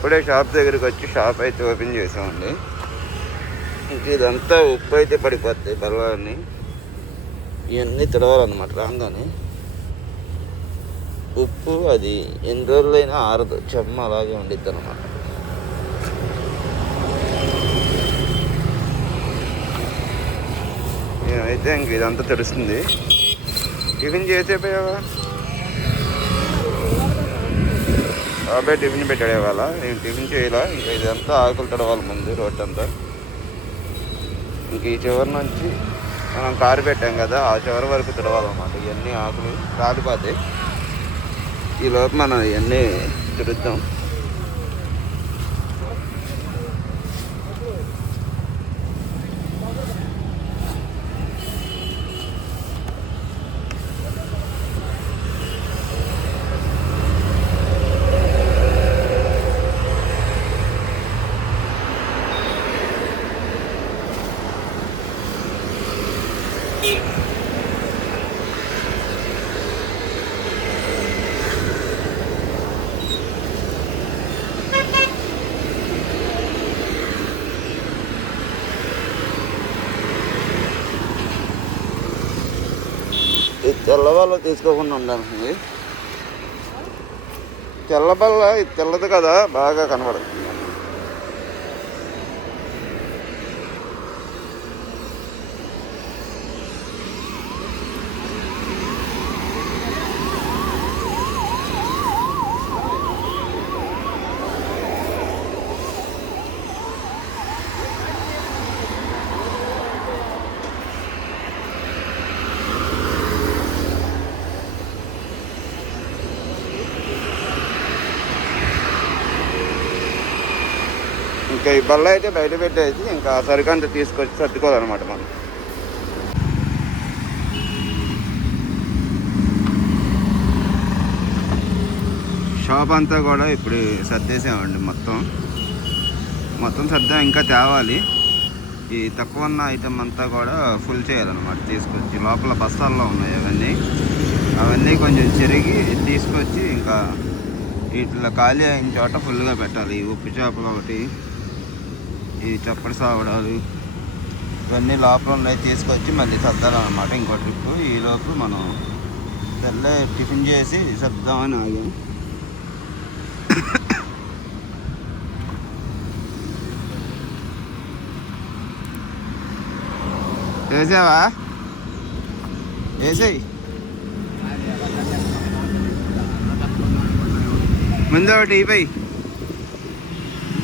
ఇప్పుడే షాప్ దగ్గరికి వచ్చి షాప్ అయితే ఓపెన్ చేసామండి. ఇంక ఇదంతా ఉప్పు అయితే పడిపోతాయి బలవాన్ని ఇవన్నీ తిడవాలన్నమాట రాగానే. ఉప్పు అది ఎన్ని రోజులైనా ఆరదు చెమ్మ అలాగే ఉండిద్ది అనమాట అయితే ఇంక ఇదంతా తెలుస్తుంది. టిఫిన్ చేసేపోయావా? అబ్బాయి టిఫిన్ పెట్టాడు ఇవాళ. నేను టిఫిన్ చేయాలా. ఇంకా ఇదంతా ఆకులు తడవాలి ముందు రోడ్ అంతా ఇంక ఈ చివరి నుంచి మనం కారు పెట్టాం కదా ఆ చివరి వరకు తడవాలన్నమాట. ఇవన్నీ ఆకులు కాలిపోతాయి ఈ మనం ఇవన్నీ తిడుద్దాం ఈ తెల్లబల్ల తీసుకోకుండా ఉండాల్సింది తెల్లబల్ల తెల్లది కదా బాగా కనబడుతుంది. ఇంకా ఈ బల్ల అయితే బయట పెట్టేసి ఇంకా సరికంత తీసుకొచ్చి సర్దుకోవాలన్నమాట మనం. షాప్ అంతా కూడా ఇప్పుడు సర్దేసామండి మొత్తం. మొత్తం సర్దా ఇంకా తేవాలి. ఈ తక్కువ ఉన్న ఐటమ్ అంతా కూడా ఫుల్ చేయాలన్నమాట తీసుకొచ్చి. లోపల బస్తాల్లో ఉన్నాయి అవన్నీ. అవన్నీ కొంచెం చెరిగి తీసుకొచ్చి ఇంకా వీటిలో ఖాళీ అయిన చోట ఫుల్గా పెట్టాలి. ఉప్పు చేపలు ఒకటి ఈ చప్పటి సావడాలు ఇవన్నీ లోపల ఉన్నాయి తీసుకొచ్చి మళ్ళీ సర్దాలన్నమాట ఇంకో ట్రిప్ ఈలోపు మనం తెల్ల టిఫిన్ చేసి సర్దామని ఆగాం. వేసావా? వేసేయి. ముందు ఒకటి ఇపై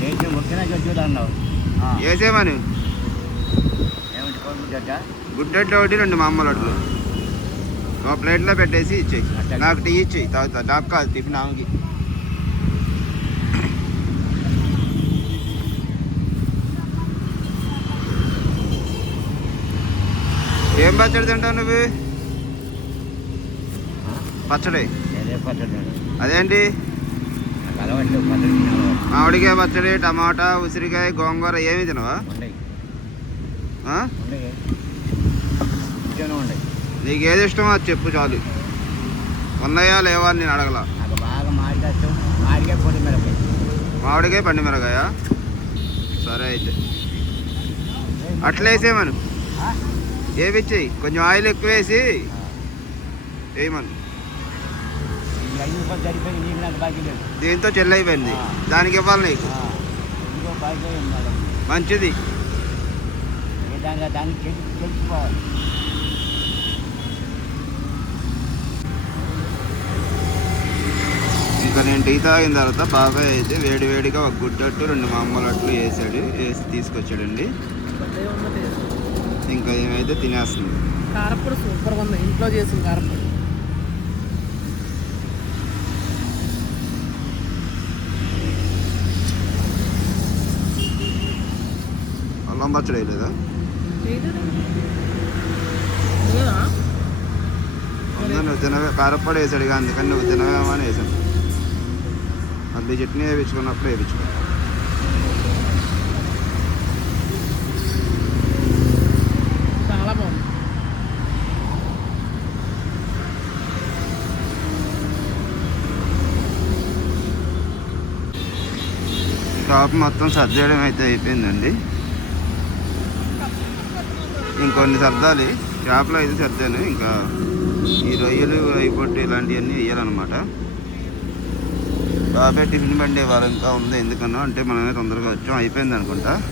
ఏంటి ముఖ్యంగా వేసేమని ఏమిటి కోరుకు జడ్జా గుడ్డెడ్ ఒకటి రెండు మామూలు అట్లు ఒక ప్లేట్లో పెట్టేసి ఇచ్చేయి. నాకు టీ ఇచ్చేయి. తాగుతా నాకు కాదు టిఫిన్ ఆమెకి. ఏం పచ్చడి తింటావు నువ్వు? పచ్చడి. పచ్చడి అదేంటి నాకు అలవాట్లు పచ్చడి తినాలి. మామిడికాయ పచ్చడి టమాటా ఉసిరికాయ గోంగూర ఏమి తినవా? నీకు ఏది ఇష్టమో అది చెప్పు చాలు. ఉన్నాయా లేవా నేను అడగల. మామిడికాయ పండు మిరగాయ సరే అయితే. అట్లా వేసేయమను ఆ? ఏమిచ్చేయి? కొంచెం ఆయిల్ ఎక్కువ వేసి వేయమను ఐదు రూపాయలు సరిపోయి నీకు నాకు బాకీ లేదు. దీంతో చెల్లైపోయింది దానికి ఇవ్వాలి నీకు. ఆ, ఇంకో బాకీ ఉంది మేడం. మంచిది. దానికి ఇంకా నేను టీ తాగిన తర్వాత బాబాయ్ అయితే వేడి వేడిగా ఒక గుడ్డట్టు రెండు మామూలు అట్లు వేసాడు వేసి తీసుకొచ్చాడండి. ఇంకా ఏమైతే తినేస్తుంది. కారప్పొడి సూపర్గా ఉంది. ఇంట్లో చేసిన కారప్పొడి అల్లం పచ్చడి వేయలేదా నువ్వు తినవే కారప్పొడి వేసాడు ఇక అందుకని నువ్వు తినవేమో అని వేసాను. అది చట్నీ వేయించుకున్నప్పుడు వేయించుకో చాలా బాగుంది. షాప్ మొత్తం సర్దేయడం అయితే అయిపోయిందండి. ఇంకొన్ని సర్దాలి. చేపలు అయితే సర్దాను. ఇంకా ఈ రొయ్యలు అయిపోట్టి ఇలాంటివన్నీ వేయాలన్నమాట బాబాయ్ టిఫిన్ బండి ఇవాళ ఇంకా ఉంది. ఎందుకన్నా అంటే మనమే తొందరగా వచ్చాం. అయిపోయింది అనుకుంటా.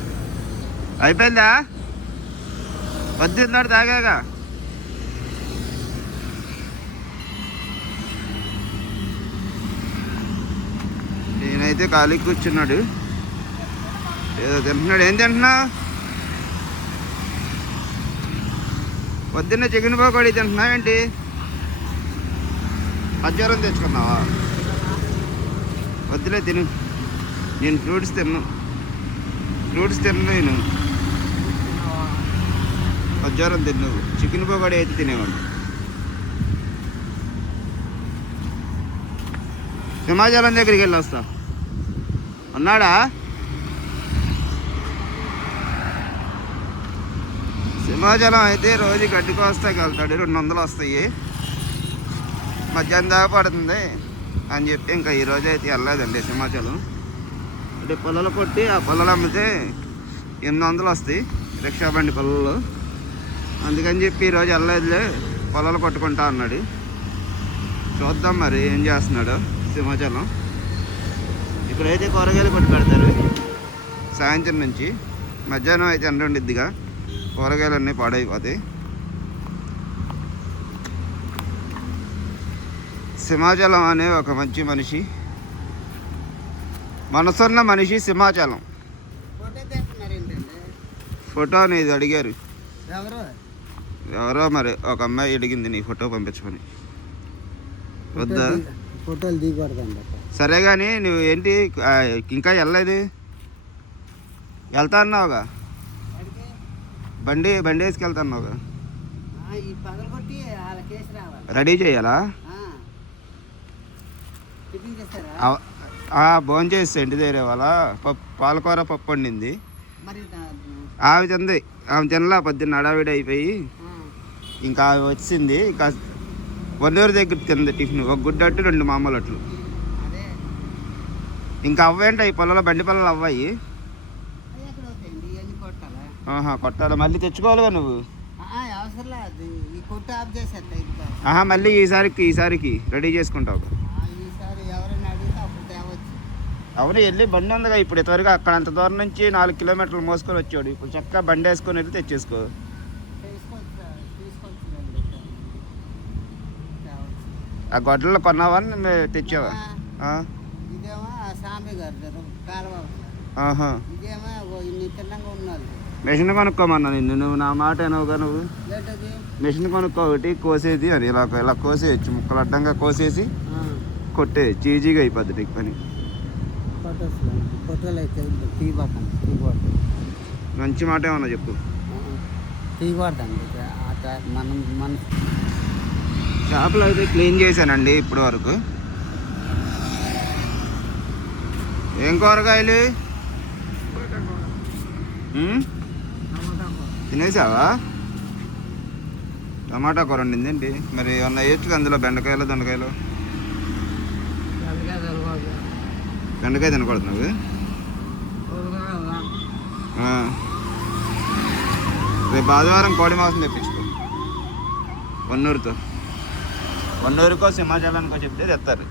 అయిపోయిందా? వద్దు తాగాగా. నేనైతే ఖాళీ కూర్చున్నాడు. ఏదో తింటున్నాడు. ఏం తింటున్నావు? పొద్దున్నే చికెన్ పకోడీ తింటున్నావేంటి? అజ్వరం తెచ్చుకున్నావా? వద్దులే తిను. నేను ఫ్రూట్స్ తిన్ను. ఫ్రూట్స్ తిన్ను నేను. అజ్వరం తిన్ను. చికెన్ పకోడీ అయితే తినేవాడు సింహాచలం దగ్గరికి వెళ్ళి వస్తా ఉన్నాడా? సింహాచలం అయితే రోజు గడ్డి కోస్తాకి వెళ్తాడు. రెండు వందలు వస్తాయి. మధ్యాహ్నం దాకా పడుతుంది అని చెప్పి ఇంకా ఈరోజు అయితే వెళ్ళలేదండి సింహాచలం అంటే పొలాలు కొట్టి ఆ పొలాలు అమ్మితే ఎనిమిది వందలు వస్తాయి. రిక్షా బండి పొలాలు. అందుకని చెప్పి ఈరోజు వెళ్ళలేదులే. పొలాలు కొట్టుకుంటా అన్నాడు. చూద్దాం మరి ఏం చేస్తున్నాడు సింహాచలం ఇక్కడైతే కూరగాయలు కొట్టి పెడతారు. సాయంత్రం నుంచి. మధ్యాహ్నం అయితే ఎండ ఉండిద్దిగా. కూరగాయలు అన్నీ పాడైపోతాయి. సింహాచలం అనే ఒక మంచి మనిషి. మనసున్న మనిషి సింహాచలం. ఫోటో అనేది అడిగారు. ఎవరు? మరి ఒక అమ్మాయి అడిగింది నీ ఫోటో పంపించమని. వద్దా? ఫోటోలు దిగకూడదండి సరే కానీ నువ్వు ఏంటి ఇంకా వెళ్ళలేదు? వెళ్తా అన్నావుగా? బండి బండి వేసుకెళ్తా అన్నావుగా ఈ పగలు కొట్టి వాళ్ళ కేసు రావాలి. రెడీ చేయాలా? భోజనం చేస్తే ఇంటి దగ్గర వాళ్ళ పప్పు పాలకూర పప్పు వండింది. ఆమె తింది. ఆమె తినలా పొద్దున్న హడావిడి అయిపోయి. ఇంకా ఆమె వచ్చింది. ఇంకా వన్నూరు దగ్గర తింది టిఫిన్. ఒక గుడ్డ అట్టు రెండు మామూలు అట్లు. ఇంకా అవ్వేంటి ఈ పొలంలో బండి పొలాలు అవ్వాయి అది ఎక్కడ అవుతాయండి ఇవన్నీ కొట్టాలా ఆహా కొట్టాలి. మళ్ళీ తెచ్చుకోవాలిగా నువ్వు? ఆహా మళ్ళీ ఈసారికి ఈసారికి రెడీ చేసుకుంటావు. అవును వెళ్ళి బండి ఉందిగా. ఇప్పుడు ఇంతవరకు అక్కడ అంత దూరం నుంచి నాలుగు కిలోమీటర్లు మోసుకొని వచ్చాడు ఇప్పుడు చక్కగా బండి వేసుకొని వెళ్ళి తెచ్చేసుకో. ఆ గొడ్డలు కొన్నావా? తెచ్చావా? ఆహా. మెషిన్ కొనుక్కోమన్నా నిన్ను నువ్వు నా మాట ఏనవుగా నువ్వు? మెషిన్ కొనుక్కో ఒకటి కోసేది అని ఇలా ఇలా కోసేయచ్చు ముక్కలు అడ్డంగా కోసేసి కొట్టే చీజీగా అయిపోద్ది నీకు పని. మంచి మాట ఏమన్నా చెప్పు. మనం మన షాప్లో అయితే క్లీన్ చేశానండి ఇప్పటి వరకు. ఏం కూరగాయలు? తినేసావా? టమాటా కూర వండింది ఏంటి? మరి ఏమన్నా వేయచ్చు అందులో? బెండకాయలు దొండకాయలు? బెండకాయ తినకూడదు నువ్వు. రేపు ఆదివారం కోడి మాంసం తెప్పించుకో. వన్నూరుతో. వన్నూరుకో సింహాచలానికో చెప్తే తెస్తారు.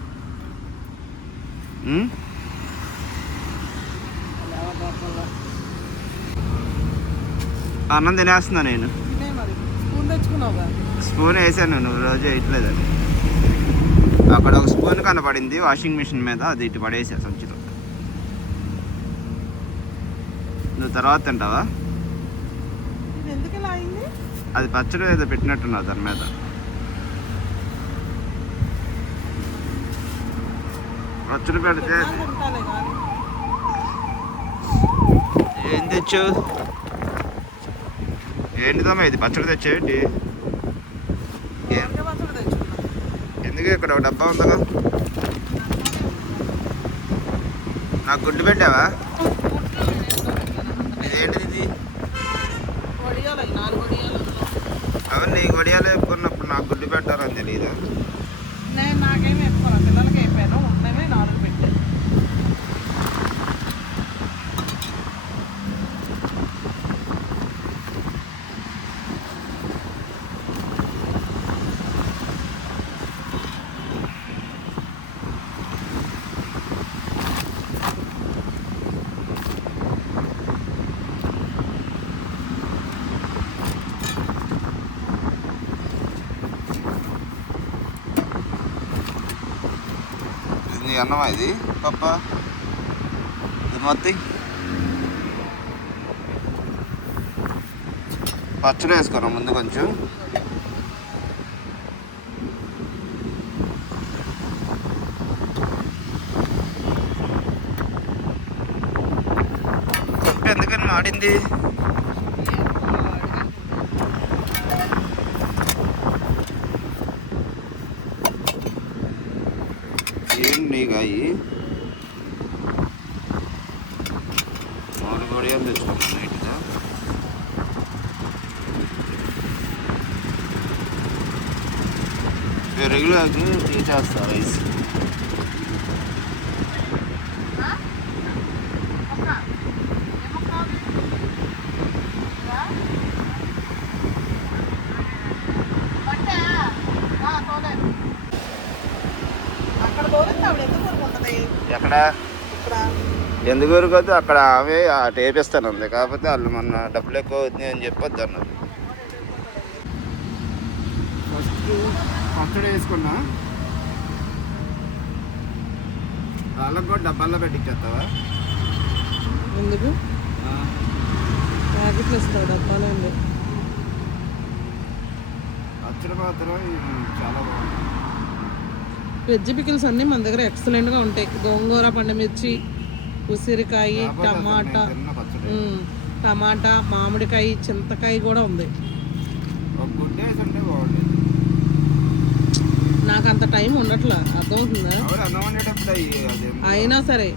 అన్నం తినేస్తున్నా నేను. స్పూన్ వేసాను నువ్వు రోజు వేయట్లేదు అది. అక్కడ ఒక స్పూన్ కనపడింది వాషింగ్ మిషన్ మీద అది ఇటు పడేసా సంచిలో. నువ్వు తర్వాత తింటావా? అది పచ్చడి ఏదో పెట్టినట్టున్నావు దాని మీద. పచ్చడి పెడితే ఏం తెచ్చు ఏంటిదమ్మా ఇది పచ్చడి తెచ్చేయండి ఎందుకు ఇక్కడ ఒక డబ్బా ఉందిగా నాకు గుడ్డు పెట్టావా? ఇదేంటిది ఇది? వడియాలు అవి నాలుగు వడియాలు. అందులో. అవన్నీ నీ గొడియాలు వేపుకున్నప్పుడు నాకు గుడ్డు పెట్టారని తెలియదు నేను నాకేమి ఎక్కువ పిల్లలకి అయిపోయాను ఉన్నవే నాలుగు పెట్టాను అన్నమా ఇది. పప్ప. ఇది మొత్తం పచ్చడి వేసుకోరా ముందు కొంచెం? ఎందుకని మాడింది ఏంటి కాయి మూడు గొడియాలు తెచ్చుకున్నాను నీట్గా పెరుగులోకి తీసేస్తా రైస్ అక్కడ ఎక్కడ ఎందుకు ఊరుకోద్దు అక్కడ ఆమె టేపిస్తాను ఉంది కాకపోతే వాళ్ళు మొన్న డబ్బులు ఎక్కువ అవుతుంది అని చెప్పొద్దు అన్నారు ఫస్ట్ పచ్చడి వేసుకున్నా. వాళ్ళకి కూడా డబ్బాల్లో పెట్టించేస్తావా ఎందుకు? ప్యాకెట్లు ఇస్తాడు డబ్బాలండి పచ్చడి మాత్రం చాలా బాగుంది. వెజ్ పికిల్స్ అన్నీ మన దగ్గర ఎక్సలెంట్గా ఉంటాయి. గోంగూర పండుమిర్చి ఉసిరికాయ టమాటా. టమాటా మామిడికాయ చింతకాయ కూడా ఉంది. నాకు అంత టైం ఉండట్లా. అర్థమవుతుందా? అదేం అయినా సరే.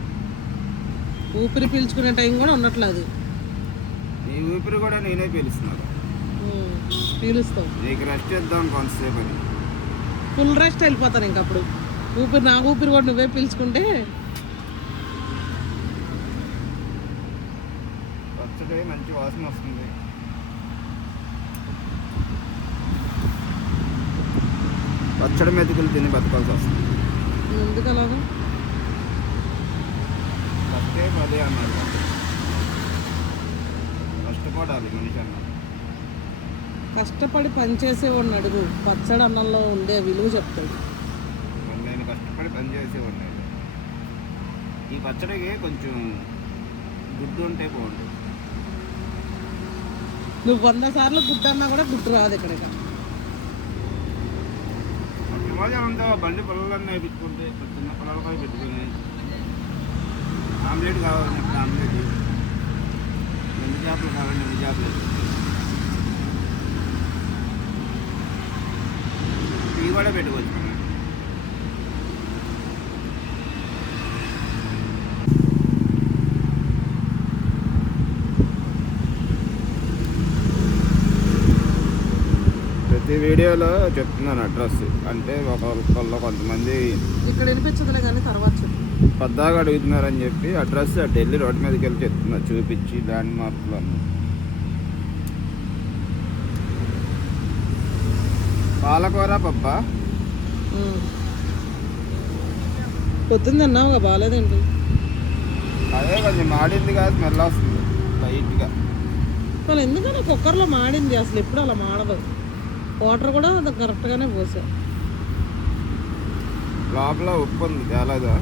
ఊపిరి పీల్చుకునే టైం కూడా ఉండట్లేదు నీ ఊపిరి కూడా నేనే పీలుస్తున్నాను పీలుస్తావు నీకు రెస్ట్ ఇద్దాం కొంతసేపు అని. ఫుల్ రెస్ట్ వెళ్ళిపోతాను ఇంక అప్పుడు. ఊపిరి నా ఊపిరి కూడా నువ్వే పీల్చుకుంటే. పచ్చడి మంచి వాసన వస్తుంది. పచ్చడి మెతుకులు తిని బతకాల్సి వస్తుంది. ఎందుకు అలాగా? ఫస్టే అన్నారు. కష్టపడాలి మనిషి అన్న. కష్టపడి పనిచేసేవాడిని అడుగు. పచ్చడి అన్నంలో ఉండే విలువ చెప్తాడు. నేను కష్టపడి పని చేసేవాడిని ఈ పచ్చడికి కొంచెం గుడ్డు ఉంటే బాగుంటుంది. నువ్వు వంద సార్లు గుడ్డు అన్నా కూడా గుడ్డు రాదు ఇక్కడికి. సమాజంతో బండి పొలాలన్నీ వేయించుకుంటే చిన్న పొలాలపై పెట్టుకుని ఆమ్లెట్ కావాలని ఆమ్లెట్ ఎన్ని చేపలు కావాలంటే ఎన్ని చేపలు. టీ కూడా పెట్టుకోవచ్చు. మనం. ప్రతి వీడియోలో చెప్తున్నాను అడ్రస్. అంటే ఒకళ్ళు కొంతమంది ఇక్కడ వినిపించదులే కానీ తర్వాత పద్దాగా అడుగుతున్నారని చెప్పి అడ్రస్ వెళ్ళి రోడ్డు మీదకి వెళ్ళి చెప్తున్నా చూపించి ల్యాండ్ మార్క్లు పాలకూర పప్ప. ఉమ్. పొద్దున్న తిన్నావుగా బాగాలేదేంటి అదే కొంచెం మాడింది కాదు స్మెల్ వస్తుంది లైట్గా వాళ్ళు ఎందుకని కుక్కర్లో మాడింది అసలు ఎప్పుడు అలా మాడదు. వాటర్ కూడా అది కరెక్ట్గానే పోసా. లోపల ఉప్పు ఉంది తేలేదా?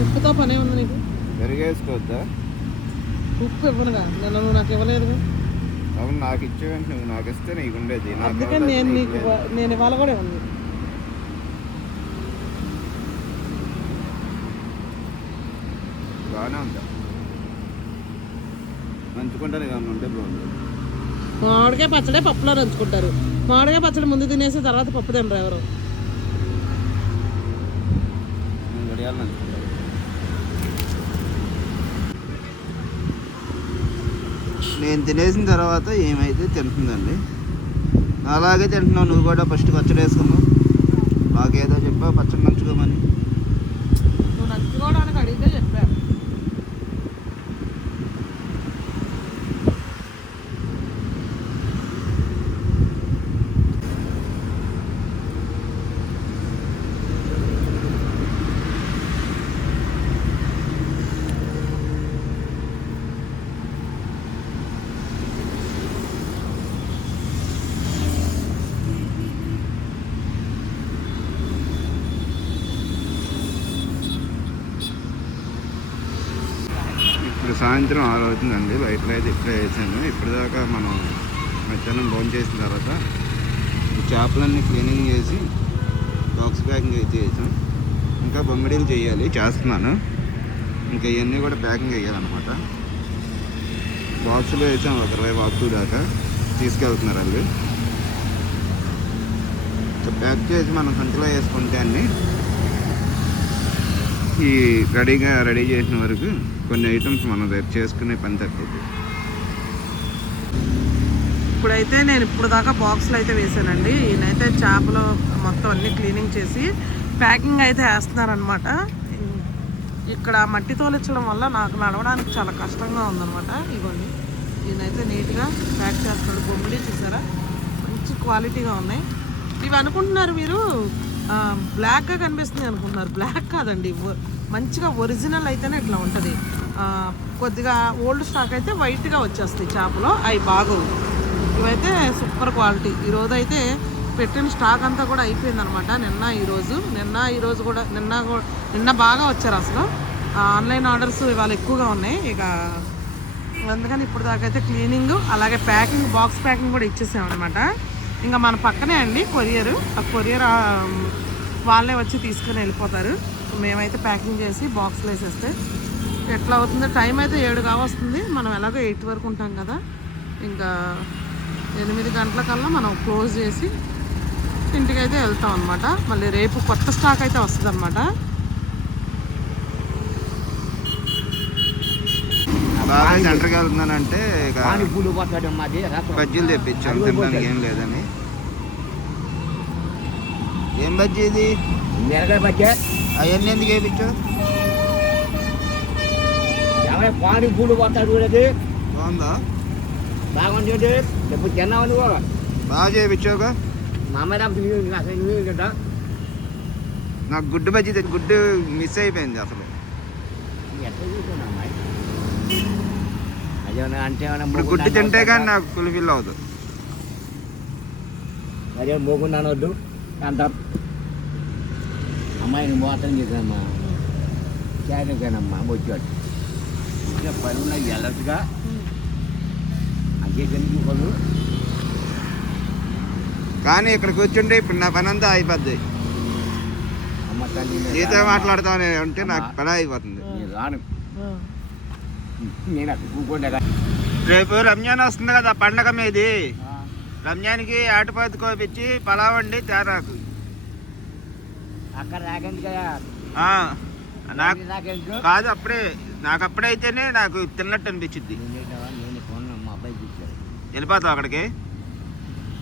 ఉప్పుతో పనే ఉంది నీకు? పెరిగేసుకోవద్దా? ఉప్పు ఇవ్వనుగా నిన్న నువ్వు నాకు ఇవ్వలేదుగా. అవును నాకు ఇచ్చేవంటే నువ్వు నాకు ఇస్తే నీకు ఉండేది. ఇవ్వలేదు, నేను నీకు నేను ఇవాళ కూడా ఉంది బాగానే ఉందా? నంచుకుంటాను ఏమన్నా ఉంటే బాగుంది మామిడికాయ పచ్చడే పప్పులో నంచుకుంటారు. మామిడికాయ పచ్చడి ముందు తినేసి తర్వాత పప్పు తినరు ఎవరు. గడియాలు నంచుకుంటాను. నేను తినేసిన తర్వాత ఏమైతే తింటుందండి? అలాగే తింటున్నావు నువ్వు కూడా ఫస్ట్ పచ్చడి వేసుకున్నావు నాకేదో చెప్పా పచ్చడి నంచుకోమని సాయంత్రం ఆరు అవుతుందండి బయటలో అయితే ఇప్పుడే వేసాను ఇప్పటిదాకా మనం మధ్యాహ్నం భోజనం చేసిన తర్వాత చేపలన్నీ క్లీనింగ్ చేసి బాక్స్ ప్యాకింగ్ అయితే చేసాం. ఇంకా బొమ్మిడీలు చేయాలి. చేస్తున్నాను. ఇంకా ఇవన్నీ కూడా ప్యాకింగ్ వేయాలన్నమాట బాక్సులో వేసాం. ఒక ఇరవై బాక్సులు దాకా తీసుకెళ్తున్నారు అవి ప్యాక్ చేసి మనం సంచిలో వేసుకుంటే అన్నీ ఈ రెడీగా రెడీ చేసిన వరకు కొన్ని ఐటమ్స్ మనం రేపు చేసుకునే పని తగ్గుతుంది ఇప్పుడైతే నేను ఇప్పుడు దాకా బాక్స్లో అయితే వేసానండి. ఈయనైతే చేపలు మొత్తం అన్ని క్లీనింగ్ చేసి ప్యాకింగ్ అయితే వేస్తున్నారనమాట ఇక్కడ మట్టి తోలిచ్చడం వల్ల నాకు నడవడానికి చాలా కష్టంగా ఉందన్నమాట. ఇవన్నీ ఈయనైతే నీట్గా ప్యాక్ చేస్తున్నాడు బొమ్మిడి చూసారా? మంచి క్వాలిటీగా ఉన్నాయి. ఇవి అనుకుంటున్నారు మీరు? బ్లాక్గా కనిపిస్తుంది అనుకుంటున్నారు. బ్లాక్ కాదండి మంచిగా ఒరిజినల్ అయితేనే ఇట్లా ఉంటుంది. కొద్దిగా ఓల్డ్ స్టాక్ అయితే వైట్గా వచ్చేస్తాయి చేపలు. అవి బాగోవు. ఇవైతే సూపర్ క్వాలిటీ. ఈరోజు అయితే పెట్టిన స్టాక్ అంతా కూడా అయిపోయింది అనమాట నిన్న ఈరోజు నిన్న ఈరోజు కూడా నిన్న కూడా నిన్న బాగా వచ్చారు అసలు. ఆన్లైన్ ఆర్డర్స్ ఇవాళ ఎక్కువగా ఉన్నాయి. ఇక అందుకని ఇప్పుడు దాకా అయితే క్లీనింగ్ అలాగే ప్యాకింగ్ బాక్స్ ప్యాకింగ్ కూడా ఇచ్చేసామన్నమాట. ఇంకా మన పక్కనే అండి కొరియర్. ఆ కొరియర్ వాళ్ళే వచ్చి తీసుకుని వెళ్ళిపోతారు. మేమైతే ప్యాకింగ్ చేసి బాక్స్లో వేసేస్తే ఎట్లా అవుతుందో టైం అయితే ఏడు కావస్తుంది. మనం ఎలాగో ఎయిట్ వరకు ఉంటాం కదా. ఇంకా ఎనిమిది గంటలకల్లా మనం క్లోజ్ చేసి ఇంటికైతే వెళ్తాం అనమాట మళ్ళీ రేపు కొత్త స్టాక్ అయితే వస్తుంది అనమాట సెంటర్కి వెళ్తున్నానంటే. బజ్జీలు తెప్పించాం తినడానికి. ఏం లేదని. ఏం బజ్జీ ఇది? మిరగాయ బజ్జే. అవన్నీ ఎందుకు వేయించు పానీ పూలు అది. బాగుందా? బాగుంది ఎప్పుడు తిన్నావు నువ్వు? బాగా చేయించావుగా. మా అమ్మాయి నాకు గుడ్డు బజ్జీ గుడ్డు మిస్ అయిపోయింది అసలు. అంటే ఇప్పుడు గుడ్డు తింటే కానీ వద్దా? నాకు ఫుల్ఫిల్ అవుతుంది అదే మూగు నానొద్దు అంటాం అమ్మాయిని మోసం చేశానమ్మా చేతకానమ్మా వచ్చాడు ఇంకా పని ఉన్నది వెళ్ళొచ్చుగా అదే కనుక పనులు కానీ ఇక్కడ కూర్చుంటే ఇప్పుడు నా పని అంతా అయిపోద్ది. అమ్మ తల్లి నేను నీతో. మాట్లాడతానే అంటే నాకు పని అయిపోతుంది. రాను నేను అక్కడ కూకుండా రేపు రంజాన్ వస్తుంది కదా పండగ మీది. రంజాన్కి ఆటపాతి కోపించి పలావ్ వండి తేరాకు. అక్కడ రాకండి కదా. నాకు కాదు అప్పుడే నాకు అప్పుడైతేనే నాకు తిన్నట్టు అనిపించింది నేను ఫోన్ మా అబ్బాయి వెళ్ళిపోతావు అక్కడికి?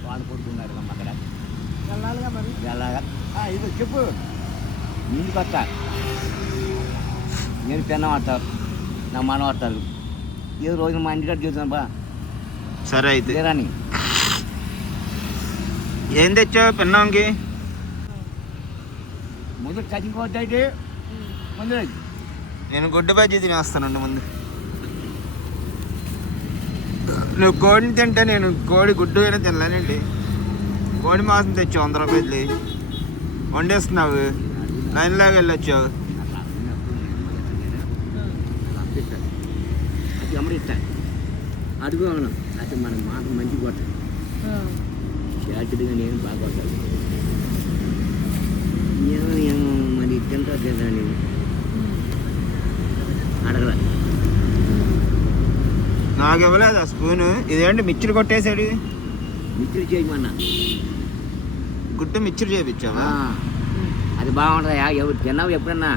వాళ్ళు కొడుకున్నారు అమ్మ అక్కడ. వెళ్ళాలిగా మరి. ఇదిగో చెప్పు. నీళ్ళు కొత్త. నేను పెన్న పడతారు నా మనం పడతారు ఏ రోజు మా ఇంటికాడ చూసాను బా. సరే అయితే. లేరాని? ఏం తెచ్చావు పిన్నంకి? ముందు చచ్చిపోతే ముందు నేను గుడ్డు బజ్జీ తినేస్తానండి ముందు. నువ్వు కోడిని తింటే నేను కోడి గుడ్డు అయినా తినలేనండి. కోడి మాంసం తెచ్చావు వంద రూపాయలు వండేస్తున్నావు. లైన్లాగా వెళ్ళొచ్చావు అది అమరిస్తా అడుగు అవును అది మన మాట మంచి కొట్టాలి చేతుడిగా నేను బాగా కొట్టాలి ఏమో ఏమో మరి తింటా తింటా నేను అడగల. నాకు ఇవ్వలేదు ఆ స్పూను. ఇదేంటి మిక్చర్ కొట్టేశాడు? మిత్రులు చేయమన్నా. గుడ్డు మిక్చర్ చేయించావా అది బాగుంటుందా. ఎవరు తిన్నావు ఎప్పుడన్నా?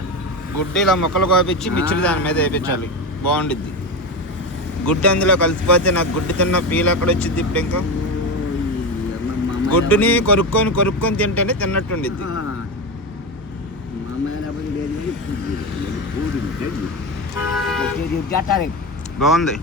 గుడ్డు ఇలా ముక్కలు కోపించి మిక్చర్ దాని మీద వేయించాలి బాగుండిద్ది. గుడ్డు అందులో కలిసిపోతే నాకు గుడ్డు తిన్న ఫీల్ ఎక్కడ వచ్చింది ఇప్పుడు ఇంకా? గుడ్డుని కొరుక్కొని కొరుక్కొని తింటేనే తిన్నట్టు ఉండిద్ది మా అమ్మాయి లేకపోతే లేదు కానీ పూడి పూడి చేస్తారు బాగుంది.